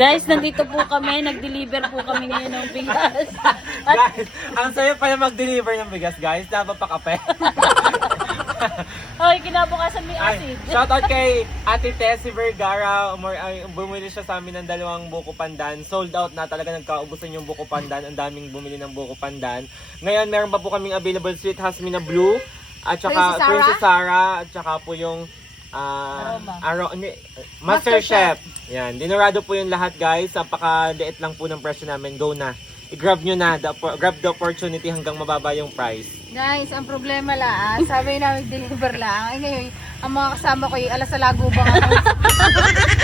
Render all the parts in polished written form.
Guys, nandito po kami. Nag-deliver po kami ngayon ng bigas. Guys, ang sayo pala mag-deliver ng bigas, guys. Dapat pa kape. Hoy, kinabukasan may Ay, asid. shoutout kay Ate Tessie Vergara. Bumili siya sa amin ng 2 buko pandan. Sold out na talaga, nagkaubusan yung buko pandan. Ang daming bumili ng buko pandan. Ngayon, meron pa po kaming available Sweet Jasmine na blue. At saka Princess Sarah. At saka po yung Master Chef. Yan, dinurado po yung lahat, guys. Napakaliit lang po ng presyo namin. Go na. I-grab nyo na. Grab the opportunity hanggang mababa yung price. Guys, ang problema lang, sabi namin deliver lang. Ay ngayon, ang mga kasama ko yung alas sa lagubang ako.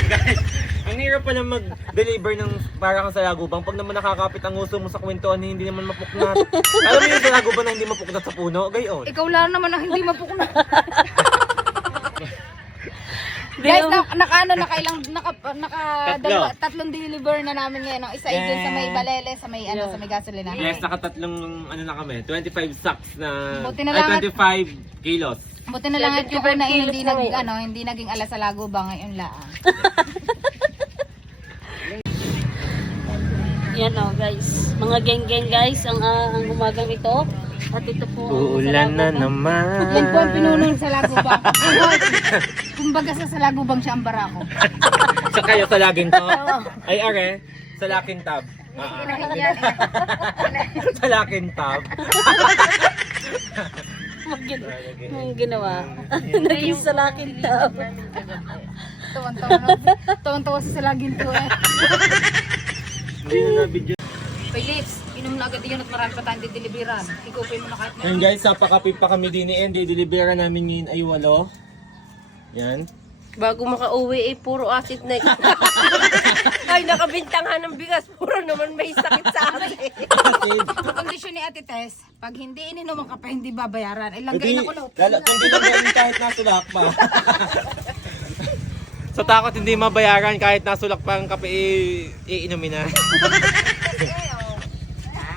Guys, ang hirap pa na mag-deliver ng para kang sa lagubang. Pag naman nakakapit ang uso mo sa kwentuhan, hindi naman mapuknat. Alam mo yung sa lagubang na hindi mapuknat sa puno? Gayon. Ikaw lang naman ang hindi mapukna. Guys, tatlong deliver na namin ngayon. Ang isa ay dun sa may Balele, sa may sa may gasolina. Yes, nakatatlong na kami. 25 sacks na, Buti na lang 25 kilos. Buti na lang at yung una hindi naging alas sa lagubang ngayon lang. Yan o, guys. Mga geng-geng, guys. Ang umagang ito. At ito po. Uulan na naman. Yan po ang pinunong sa lagubang. Kumbaga sa lagubang siya ang barako. Sa kayo sa laging to? Ay, are. Sa laking tab. Sa laking tab. Ang ginawa. Naging sa laking tab. Tuwan-tuwa sa laging to eh. Hindi na na-video. Philips, inom na agad yun at marami pa tayong dideliveran. Ikupin mo na kahit Ngayon guys, napakapit pa kami din and dideliveran namin ngayon ay 8. Yan. Bago makauwi eh, puro acid na Ay, nakabintangan ng bigas. Puro naman may sakit sa akin. Ang kondisyon ni Ate Tess, pag hindi ininom ang kape, hindi babayaran. Ay, langgain ako na. Kung di na kahit nasulak pa. Sa takot hindi mabayaran kahit nasulak pa ang kape, iinumin na.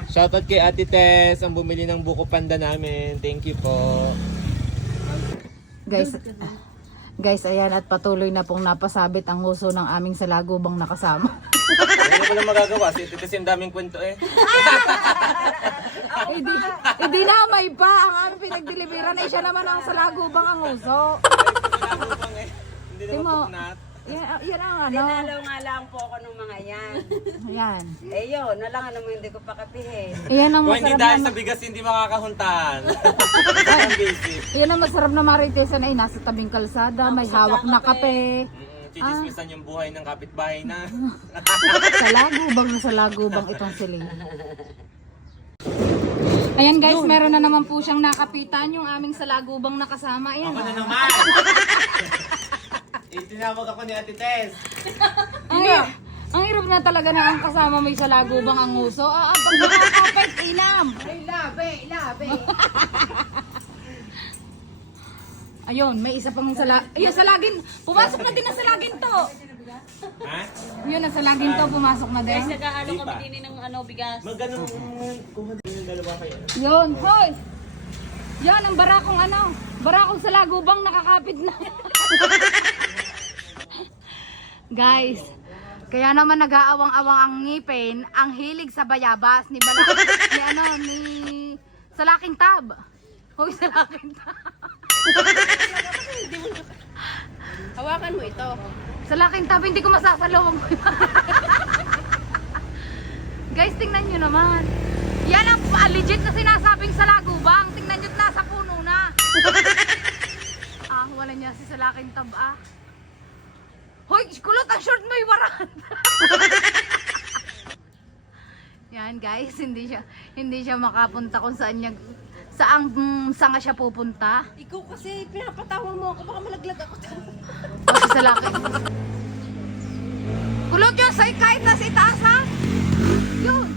Shoutout kay Ate Tess, ang bumili ng buko panda namin. Thank you po. Guys, ayan at patuloy na pong napasabit ang uso ng aming salagubang nakasama. Hindi ko lang magagawa, kasi ang daming kwento eh. Hindi na may pa ang aming pinagdeliveran ay siya naman ang salagubang ang uso. Hindi na mapuknat. Yan ang Dinalaw nga lang po ako ng mga yan. Yan. Eh yun, nalang naman hindi ko pa kapihin. Yan ang Kung hindi masarap dahil na sa bigas, hindi makakahuntahan. Ang basic. yan ang masarap na maritesan ay nasa tabing kalsada, may hawak na kape. Chichismisan yung buhay ng kapitbahay na. Sa lagubang itong siling. Ayan guys, meron na naman po siyang nakapitan yung aming salagubang nakasama. Ayan. Ako na naman! Itinawag ako ni Ate Tess. Ang hirap na talaga na ang kasama may salagubang ang uso. Pag nakakapit, inam. Ay, labe. Ayun, may isa pang ayun, salagin. Pumasok na din ang salagin to. Ha? Yun, ang salagin to, pumasok na din. Guys, nag-aano kami din ng bigas. Magganong kuha din yung dalawa kayo. Yun, hoy! Yan, ang barakong salagubang nakakapit na. Guys, kaya naman nag-aawang-awang ang ngipin, ang hilig sa bayabas ni Salaking Tab. Hoy, Salaking Tab. Hawakan mo ito. Salaking Tab, hindi ko masasalawang. Guys, tingnan nyo naman. Yan ang legit na sinasabing salagubang. Tingnan nyo, nasa puno na. Wala niya si Salaking Tab Hoy, kulot ang short mo iwaran. Yan guys, hindi siya makapunta kung saan nga siya pupunta. Ikaw kasi pinapatawa mo ako, baka malaglag ako. O si Salaking. Kulot yun sa kahit nasa itaas ha. Yun.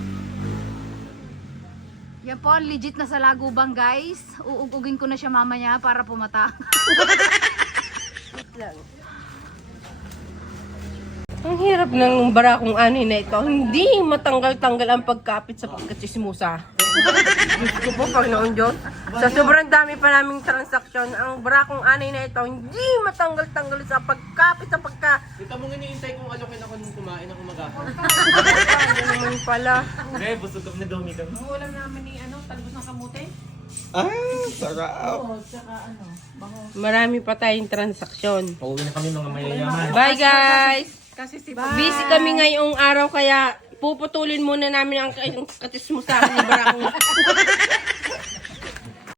Yan po, legit na salagubang guys. Uugugin ko na siya mamaya para pumata. Wait lang. Ang hirap ng barakong ani na ito. Hindi matanggal-tanggal ang pagkapit sa pagkatsismusa. Diyos ko po, Panginoon Diyos. Sa sobrang dami pa naming transaksyon, ang barakong ani na ito, hindi matanggal-tanggal sa pagkapit sa pagka... Ito mong iniintay kung alokin ako nung kumain ako mag-ahon. Ano naman pala. Hindi, busog kami na dumi kami. Ang ulam namin ni talbos ng kamote. Ah, sarap. Marami pa tayong transaksyon. Pauwi na kami mga mayayaman. Bye guys! Kasi si Busy kami ngayong araw kaya puputulin muna namin ang katismusahan ni Barakong.